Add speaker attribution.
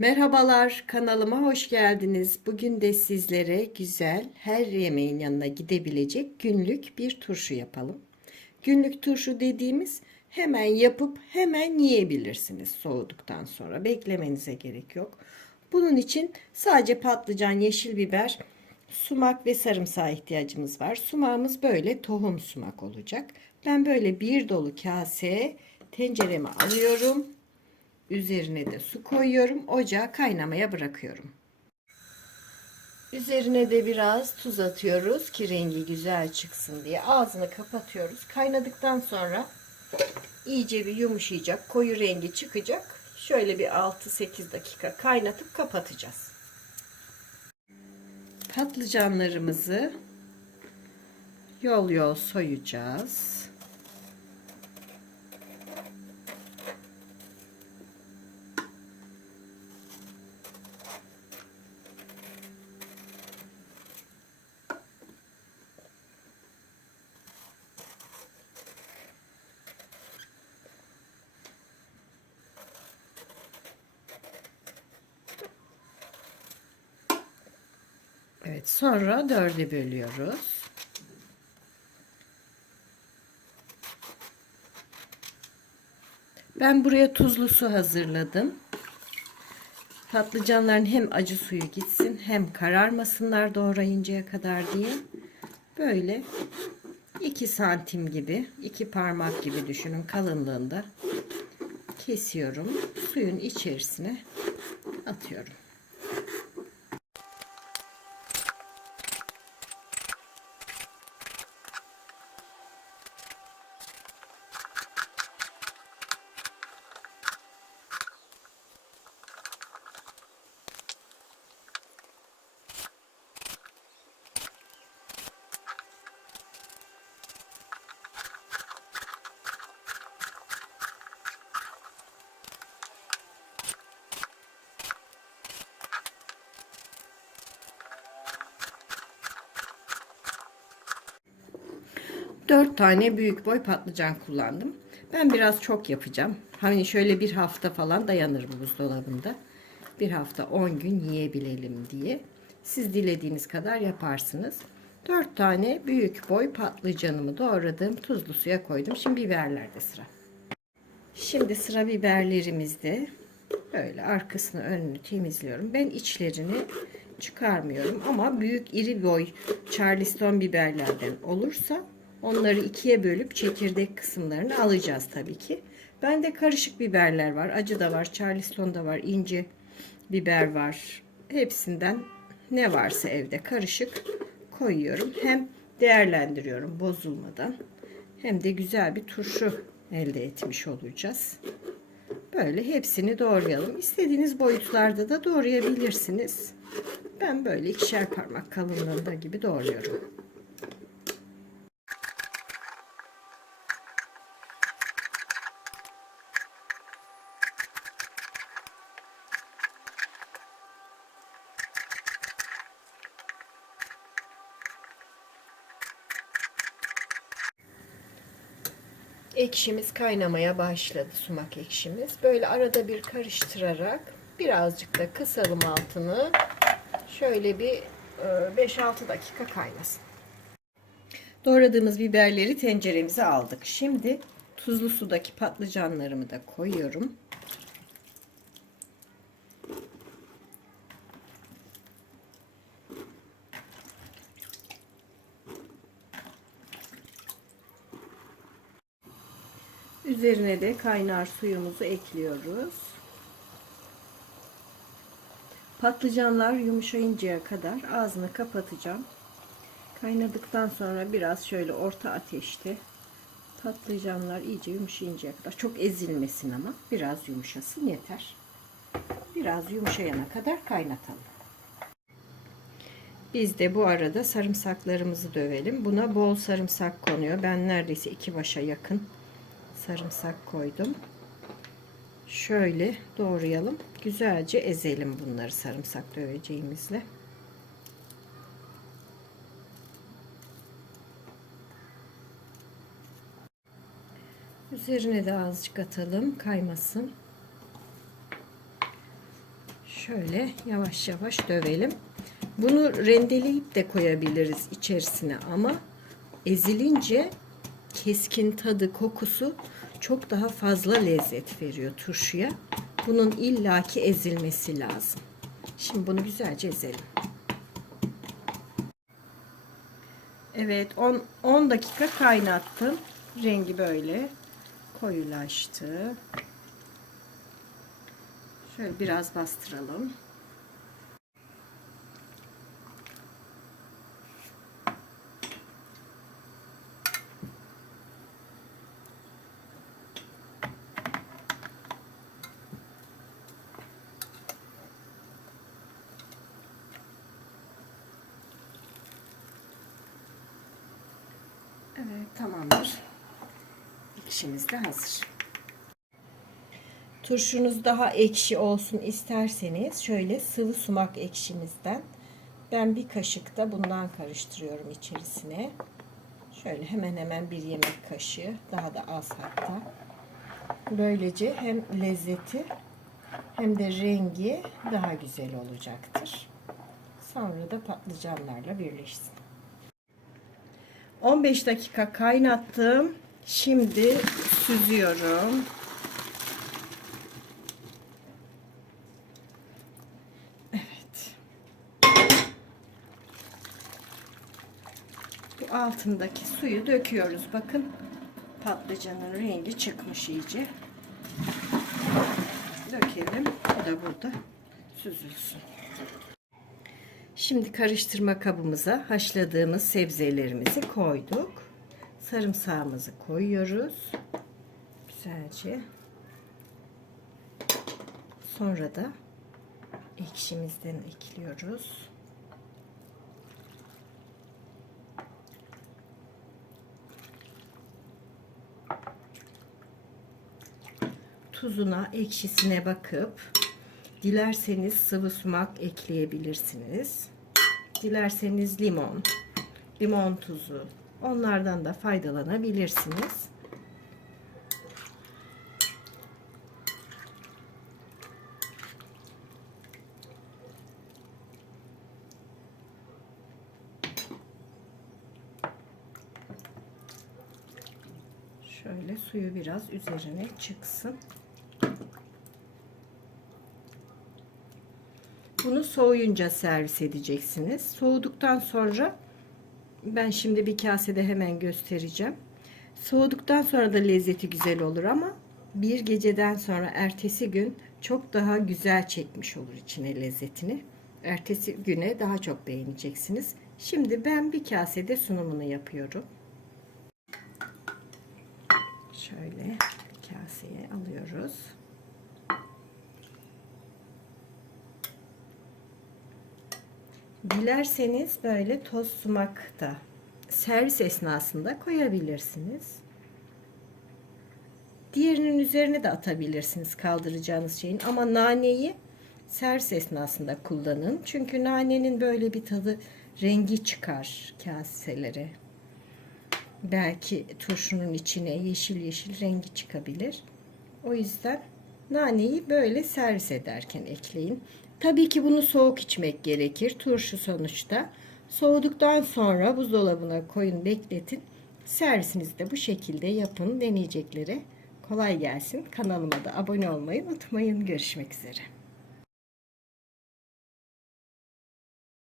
Speaker 1: Merhabalar, kanalıma hoş geldiniz. Bugün de sizlere güzel, her yemeğin yanına gidebilecek günlük bir turşu yapalım. Günlük turşu dediğimiz hemen yapıp hemen yiyebilirsiniz soğuduktan sonra. Beklemenize gerek yok. Bunun için sadece patlıcan, yeşil biber, sumak ve sarımsağa ihtiyacımız var. Sumağımız böyle tohum sumak olacak. Ben böyle bir dolu kase tencereme alıyorum. Üzerine de su koyuyorum. Ocağa kaynamaya bırakıyorum. Üzerine de biraz tuz atıyoruz ki rengi güzel çıksın diye. Ağzını kapatıyoruz. Kaynadıktan sonra iyice bir yumuşayacak. Koyu rengi çıkacak. Şöyle bir 6-8 dakika kaynatıp kapatacağız. Patlıcanlarımızı yol yol soyacağız. Evet sonra dörde bölüyoruz. Ben buraya tuzlu su hazırladım. Patlıcanların hem acı suyu gitsin hem kararmasınlar doğrayıncaya kadar diye. Böyle 2 santim gibi, 2 parmak gibi düşünün kalınlığında kesiyorum. Suyun içerisine atıyorum. Dört tane büyük boy patlıcan kullandım. Ben biraz çok yapacağım. Hani şöyle bir hafta falan dayanır bu buzdolabında. Bir hafta 10 gün yiyebilelim diye. Siz dilediğiniz kadar yaparsınız. Dört tane büyük boy patlıcanımı doğradım. Tuzlu suya koydum. Şimdi biberlerde sıra. Şimdi sıra biberlerimizde. Böyle arkasını önünü temizliyorum. Ben içlerini çıkarmıyorum ama büyük iri boy charleston biberlerden olursa onları ikiye bölüp çekirdek kısımlarını alacağız tabii ki. Bende karışık biberler var. Acı da var, charleston da var, ince biber var. Hepsinden ne varsa evde karışık koyuyorum. Hem değerlendiriyorum bozulmadan hem de güzel bir turşu elde etmiş olacağız. Böyle hepsini doğrayalım. İstediğiniz boyutlarda da doğrayabilirsiniz. Ben böyle ikişer parmak kalınlığında gibi doğruyorum. Ekşimiz kaynamaya başladı sumak ekşimiz. Böyle arada bir karıştırarak birazcık da kısalım altını. Şöyle bir 5-6 dakika kaynasın. Doğradığımız biberleri tenceremize aldık. Şimdi tuzlu sudaki patlıcanlarımı da koyuyorum. Üzerine de kaynar suyumuzu ekliyoruz. Patlıcanlar yumuşayıncaya kadar ağzını kapatacağım. Kaynadıktan sonra biraz şöyle orta ateşte patlıcanlar iyice yumuşayıncaya kadar çok ezilmesin ama biraz yumuşasın yeter. Biraz yumuşayana kadar kaynatalım. Biz de bu arada sarımsaklarımızı dövelim. Buna bol sarımsak konuyor. Ben neredeyse iki başa yakın sarımsak koydum. Şöyle doğrayalım. Güzelce ezelim bunları sarımsak döveceğimizle. Üzerine de azıcık atalım kaymasın. Şöyle yavaş yavaş dövelim. Bunu rendeleyip de koyabiliriz içerisine ama ezilince keskin tadı, kokusu çok daha fazla lezzet veriyor turşuya. Bunun illaki ezilmesi lazım. Şimdi bunu güzelce ezelim. Evet 10, 10 dakika kaynattım. Rengi böyle koyulaştı. Şöyle biraz bastıralım. Evet tamamdır. İşimiz de hazır. Turşunuz daha ekşi olsun isterseniz şöyle sıvı sumak ekşimizden ben bir kaşık da bundan karıştırıyorum içerisine. Şöyle hemen hemen bir yemek kaşığı daha da az hatta. Böylece hem lezzeti hem de rengi daha güzel olacaktır. Sonra da patlıcanlarla birleşsin. 15 dakika kaynattım. Şimdi süzüyorum. Evet. Bu altındaki suyu döküyoruz. Bakın patlıcanın rengi çıkmış iyice. Dökelim. O da burada süzülsün. Şimdi karıştırma kabımıza haşladığımız sebzelerimizi koyduk. Sarımsağımızı koyuyoruz. Güzelce. Sonra da ekşimizden ekliyoruz. Tuzuna, ekşisine bakıp Dilerseniz sıvı sumak ekleyebilirsiniz. Dilerseniz limon, limon tuzu, onlardan da faydalanabilirsiniz. Şöyle suyu biraz üzerine çıksın. Bunu soğuyunca servis edeceksiniz. Soğuduktan sonra ben şimdi bir kasede hemen göstereceğim. Soğuduktan sonra da lezzeti güzel olur ama bir geceden sonra ertesi gün çok daha güzel çekmiş olur içine lezzetini. Ertesi güne daha çok beğeneceksiniz. Şimdi ben bir kasede sunumunu yapıyorum. Şöyle kaseye alıyoruz. Dilerseniz böyle toz sumak da servis esnasında koyabilirsiniz. Diğerinin üzerine de atabilirsiniz kaldıracağınız şeyin ama naneyi servis esnasında kullanın. Çünkü nanenin böyle bir tadı rengi çıkar kaselere. Belki turşunun içine yeşil yeşil rengi çıkabilir. O yüzden naneyi böyle servis ederken ekleyin. Tabii ki bunu soğuk içmek gerekir. Turşu sonuçta. Soğuduktan sonra buzdolabına koyun bekletin. Servisinizi de bu şekilde yapın deneyeceklere. Kolay gelsin. Kanalıma da abone olmayı unutmayın. Görüşmek üzere.